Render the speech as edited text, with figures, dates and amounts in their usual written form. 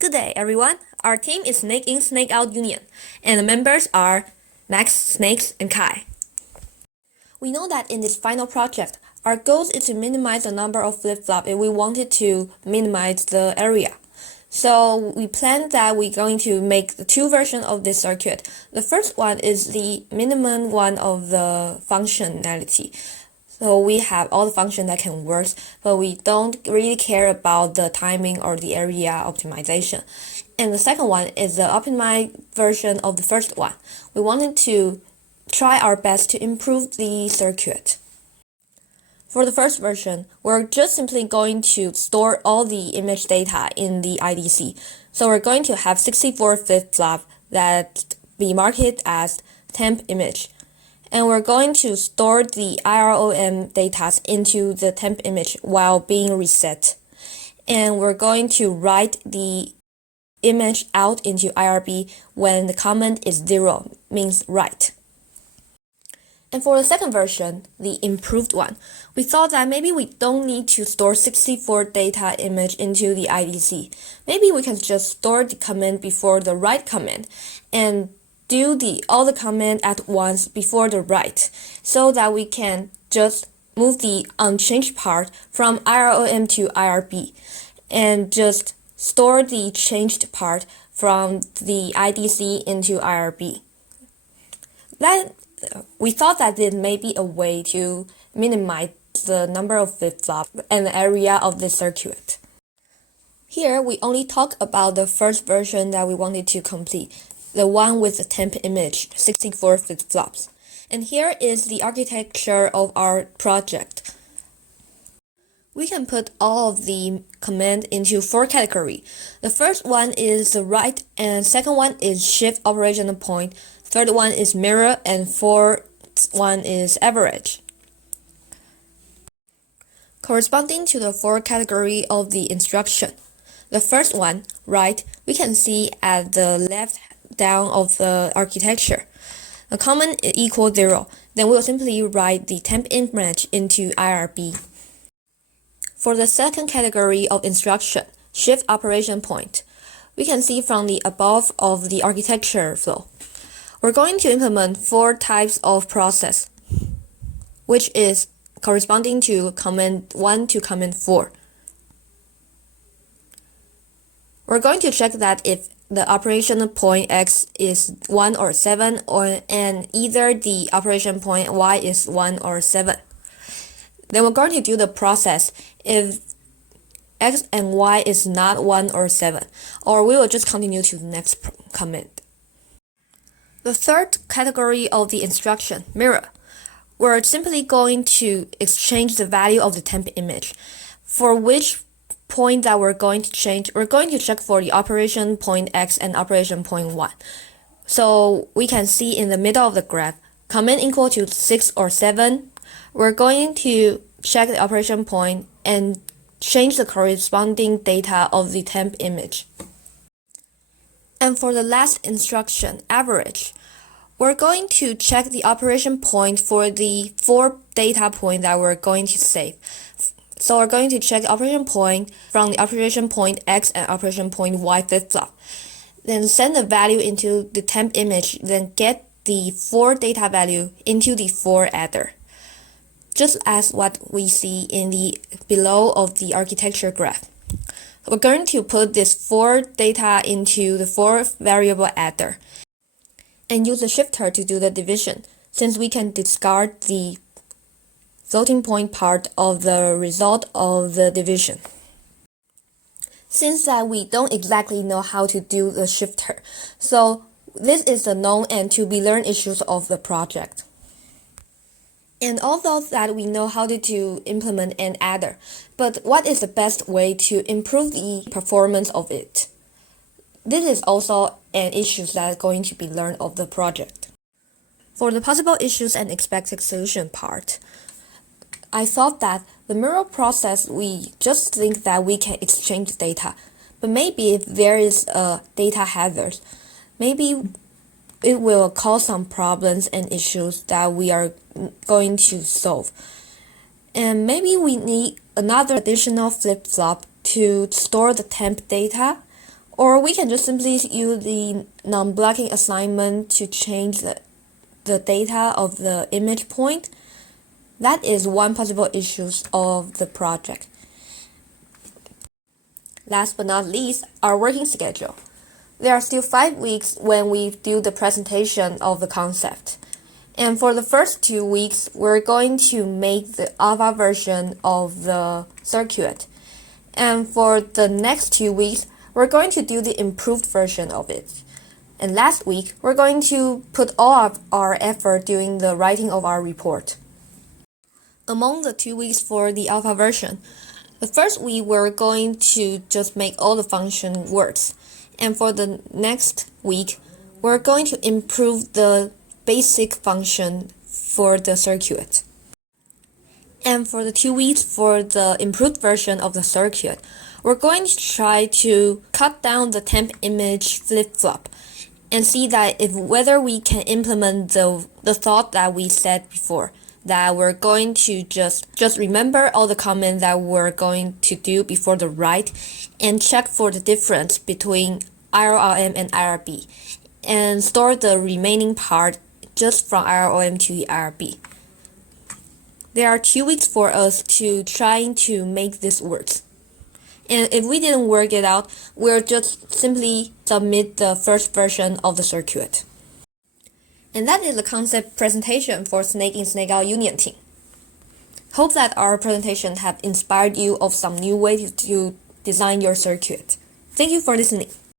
Good day, everyone. Our team is Snake In, Snake Out Union, and the members are Max, Snakes, and Kai. We know that in this final project, our goal is to minimize the number of flip-flops if we wanted to minimize the area. So we plan that we're going to make the two versions of this circuit. The first one is the minimum one of the functionality. So we have all the functions that can work, but we don't really care about the timing or the area optimization. And the second one is the optimized version of the first one. We wanted to try our best to improve the circuit. For the first version, we're just simply going to store all the image data in the IDC. So we're going to have 64 flip-flops that be marked as temp image. And we're going to store the IROM data into the temp image while being reset. And we're going to write the image out into IRB when the comment is 0, means write. And for the second version, the improved one, we thought that maybe we don't need to store 64 data image into the IDC. Maybe we can just store the command before the write command and do all the command at once before the write, so that we can just move the unchanged part from IROM to IRB and just store the changed part from the IDC into IRB. We thought that it may be a way to minimize the number of flip-flops and the area of the circuit. Here, we only talk about the first version that we wanted to complete, the one with the temp image, 64 flip-flops. And here is the architecture of our project. We can put all of the command into 4 categories. The first one is the write, and second one is shift operational point, third one is mirror, and fourth one is average. Corresponding to the 4 categories of the instruction. The first one, write, we can see at the left down of the architecture. The comment equals 0, then we'll simply write the temp image into IRB. For the second category of instruction, shift operation point, we can see from the above of the architecture flow. We're going to implement 4 types of process, which is corresponding to command 1 to command 4. We're going to check that if the operation point X is 1 or 7, and either the operation point Y is 1 or 7. Then we're going to do the process if X and Y is not 1 or 7, or we will just continue to the next command. The third category of the instruction, mirror, we're simply going to exchange the value of the temp image. For which point that we're going to change, we're going to check for the operation point X and operation point Y. So we can see in the middle of the graph, command equal to 6 or 7, we're going to check the operation point and change the corresponding data of the temp image. And for the last instruction, average, we're going to check the operation point for the 4 data points that we're going to save. So we're going to check the operation point from the operation point X and operation point Y flip-flop. Then send the value into the temp image, then get the 4 data value into the 4 adder. Just as what we see in the below of the architecture graph. We're going to put this 4 data into the 4 variable adder and use the shifter to do the division, since we can discard the floating point part of the result of the division. Since that we don't exactly know how to do the shifter, so this is the known and to be learned issues of the project. And although that we know how to implement an adder, but what is the best way to improve the performance of it? This is also an issue that is going to be learned of the project. For the possible issues and expected solution part, I thought that the mirror process, we just think that we can exchange data, but maybe if there is a data hazard, maybe it will cause some problems and issues that we are going to solve. And maybe we need another additional flip-flop to store the temp data, Or we can just simply use the non-blocking assignment to change the data of the image point. That is one possible issue of the project. Last but not least, our working schedule. There are still 5 weeks when we do the presentation of the concept. And for the first 2 weeks, we're going to make the alpha version of the circuit. And for the next 2 weeks, we're going to do the improved version of it. And last week, we're going to put all of our effort doing the writing of our report. Among the 2 weeks for the alpha version, the first week we're going to just make all the function words. And for the next week, we're going to improve the basic function for the circuit. And for the 2 weeks for the improved version of the circuit, we're going to try to cut down the temp image flip-flop and see that whether we can implement the thought that we said before, that we're going to just remember all the comments that we're going to do before the write and check for the difference between IRRM and IRB and store the remaining part just from IROM to IRB. There are 2 weeks for us to trying to make this work. And if we didn't work it out, we'll just simply submit the first version of the circuit. And that is the concept presentation for Snake in Snake Out Union Team. Hope that our presentation have inspired you of some new ways to design your circuit. Thank you for listening.